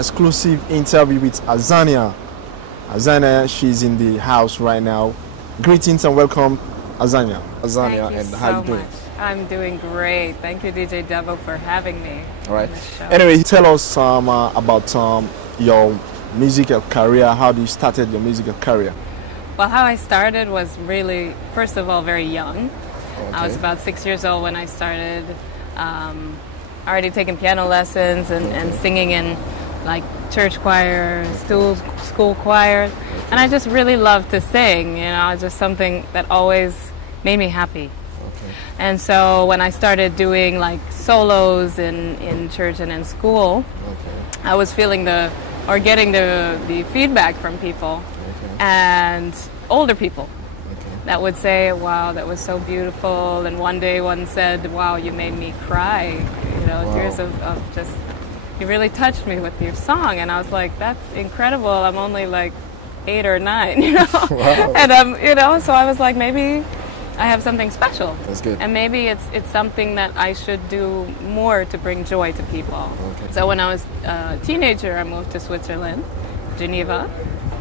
exclusive interview with Azania. Azania, she's in the house right now. Greetings and welcome, Azania. Azania, and how you doing? I'm doing great. Thank you, DJ Devo, for having me. All right. Anyway, tell us about your musical career. How you started your musical career? Well, how I started was really, first of all, very young. Okay. I was about 6 years old when I started already taking piano lessons and singing in like church choir, school choir. And I just really loved to sing, you know, just something that always made me happy. Okay. And so when I started doing like solos in church and in school, I was feeling getting the feedback from people and older people that would say, wow, that was so beautiful. And one day one said, wow, you made me cry, you know, tears of just, you really touched me with your song. And I was like, that's incredible. I'm only like 8 or 9, you know. Wow. And you know, so I was like, maybe I have something special. That's good. And maybe it's something that I should do more to bring joy to people. Okay. So when I was a teenager, I moved to Switzerland, Geneva,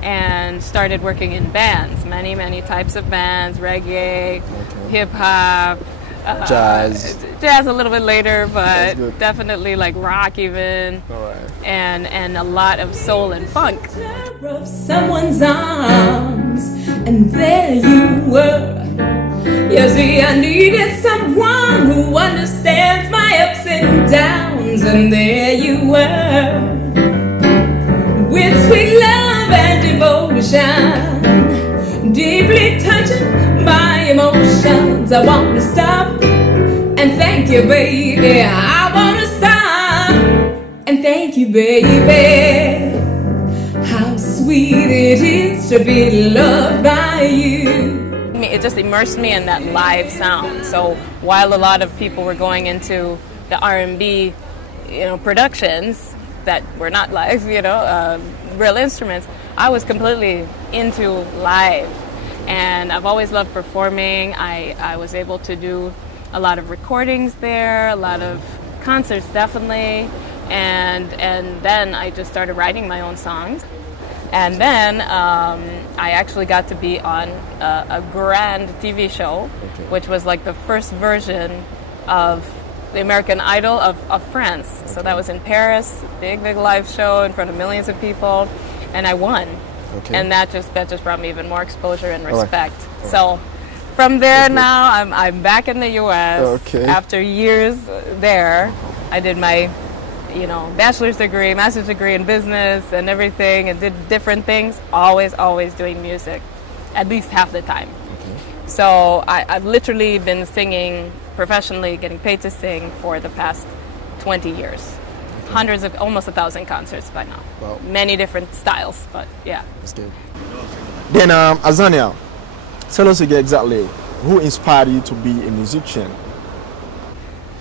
and started working in bands, many types of bands, reggae, hip-hop, jazz a little bit later, but definitely like rock even, and a lot of soul and funk. Of someone's arms, and there you were. You see, I needed someone who understands my ups and downs, and there you were, with sweet love and devotion, deeply touching my emotions. I want to stop and thank you, baby. I want to stop and thank you, baby. How sweet it is to be loved by you. It just immersed me in that live sound. So while a lot of people were going into the R&B, you know, productions that were not live, you know, real instruments, I was completely into live. And I've always loved performing. I was able to do a lot of recordings there, a lot of concerts definitely, and then I just started writing my own songs. And then I actually got to be on a grand TV show, which was like the first version of the American Idol of France. So that was in Paris, big live show in front of millions of people, and I won. And that just brought me even more exposure and respect. So from there now, I'm back in the U.S. After years there. I did my, you know, bachelor's degree, master's degree in business and everything, and did different things. Always doing music, at least half the time. So I've literally been singing professionally, getting paid to sing for the past 20 years. Hundreds of, almost 1,000 concerts by now. Wow. Many different styles, but yeah. That's good. Then Azania, tell us again exactly who inspired you to be a musician.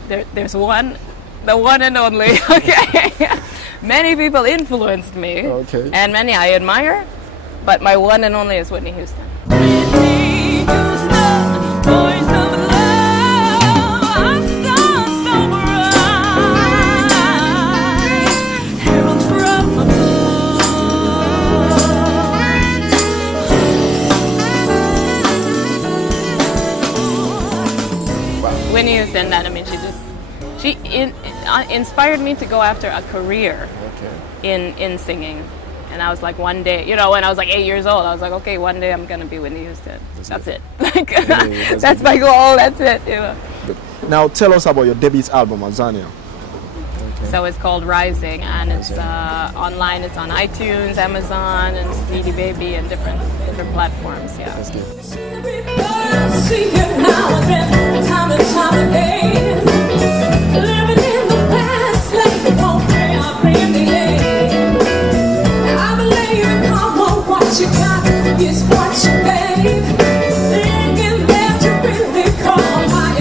There's one, the one and only. Okay. Many people influenced me, and many I admire, but my one and only is Whitney Houston. Whitney Houston, voice of love. Whitney Houston, that I mean, she inspired me to go after a career in singing, and I was like, one day, you know, when I was like 8 years old, I was like, okay, one day I'm gonna be Whitney Houston. That's it. Like, that's my goal. That's it. You know. Now tell us about your debut album, Azania. So it's called Rising, and it's online. It's on iTunes, Amazon, and CD Baby, and different platforms. Yeah. That's good. See you now and then, time and time again. Living in the past, like the won't pay our premium. I believe in karma, what you got is what you gave. Thinking that you really call my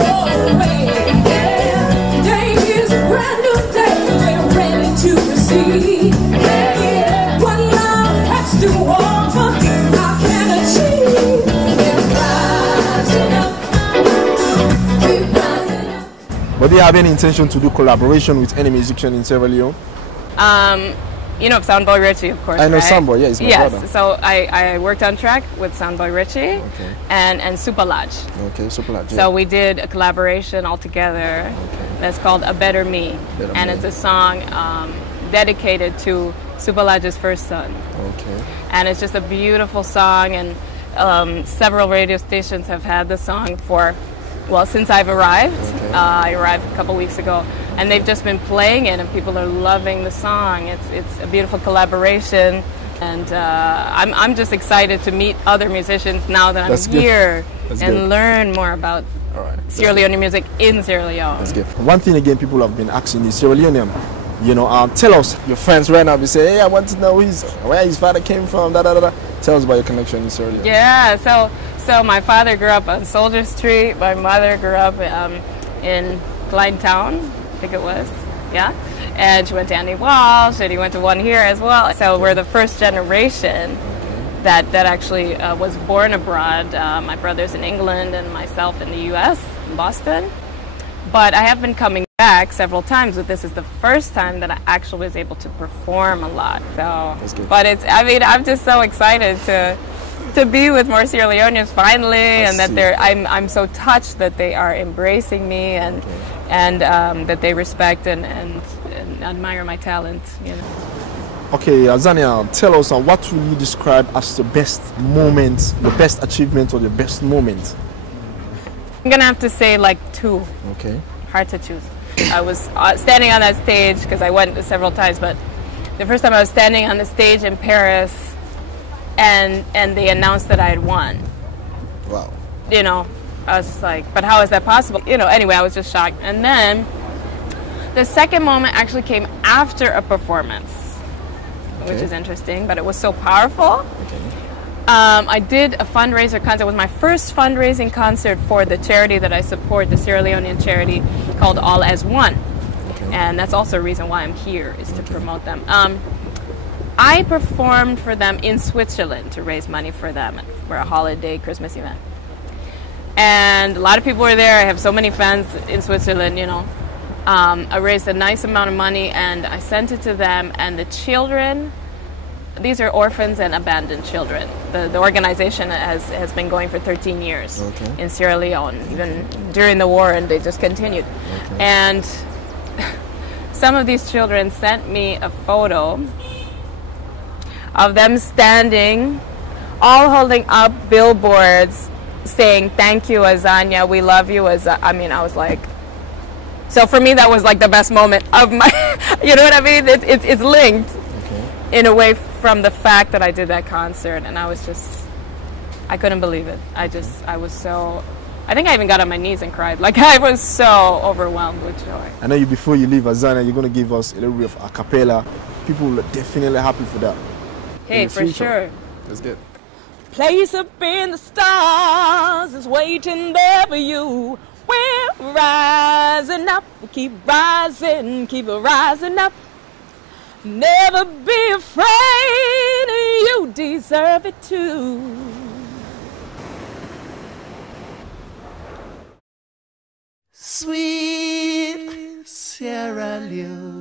Lord away. Yeah, today is a brand new day, we're ready to receive. Yeah, what love has to offer, I can achieve. But do you have any intention to do collaboration with any musician in Sierra Leone? You know Soundboy Richie, of course. I know right? Soundboy, yeah, he's my brother. Yes, so I worked on track with Soundboy Richie and Super Lodge. Okay, Super Lodge. So we did a collaboration all together that's called A Better Me. And it's a song dedicated to Super Lodge's first son. Okay. And it's just a beautiful song, and several radio stations have had the song for, well, since I've arrived. I arrived a couple weeks ago, and they've just been playing it, and people are loving the song. It's a beautiful collaboration, and I'm just excited to meet other musicians now that I'm here and learn more about Sierra Leone music in Sierra Leone. That's good. One thing again, people have been asking is Sierra Leone. You know, tell us, your friends right now, we say, hey, I want to know where his father came from, da da da da. Tell us about your connection in Sierra Leone. Yeah, so my father grew up on Soldier Street. My mother grew up in Town, I think it was, yeah. And she went to Annie Walsh, and he went to one here as well. So we're the first generation that actually was born abroad. My brother's in England and myself in the U.S., in Boston. But I have been coming back several times, but this is the first time that I actually was able to perform a lot. So, but I'm just so excited to be with more Sierra Leoneans finally, and that I'm so touched that they are embracing me and that they respect and admire my talent. You know. Okay, Azania, tell us what will you describe as the best moment, the best achievement, or the best moment? I'm gonna have to say like two. Okay. Hard to choose. I was standing on that stage because I went several times, but the first time I was standing on the stage in Paris, and they announced that I had won. Wow. You know, I was just like, but how is that possible? You know, anyway, I was just shocked. And then the second moment actually came after a performance, which is interesting, but it was so powerful. Okay. I did a fundraiser concert. It was my first fundraising concert for the charity that I support, the Sierra Leonean charity called All As One. And that's also a reason why I'm here, is to promote them. I performed for them in Switzerland to raise money for them for a holiday Christmas event. And a lot of people were there. I have so many fans in Switzerland, you know. I raised a nice amount of money, and I sent it to them, and the children... These are orphans and abandoned children. The organization has been going for 13 years in Sierra Leone, even during the war, and they just continued. And some of these children sent me a photo of them standing, all holding up billboards saying, "Thank you, Azania, we love you." I was like, so for me that was like the best moment of my, you know what I mean? It's linked in a way from the fact that I did that concert, and I couldn't believe it. I think I even got on my knees and cried. Like, I was so overwhelmed with joy. I know before you leave, Azania, you're going to give us a little bit of a cappella. People are definitely happy for that. Hey, for sure. That's good. Place up in the stars is waiting there for you. We're rising up, keep rising up. Never be afraid, you deserve it too. Sweet Sierra Leone.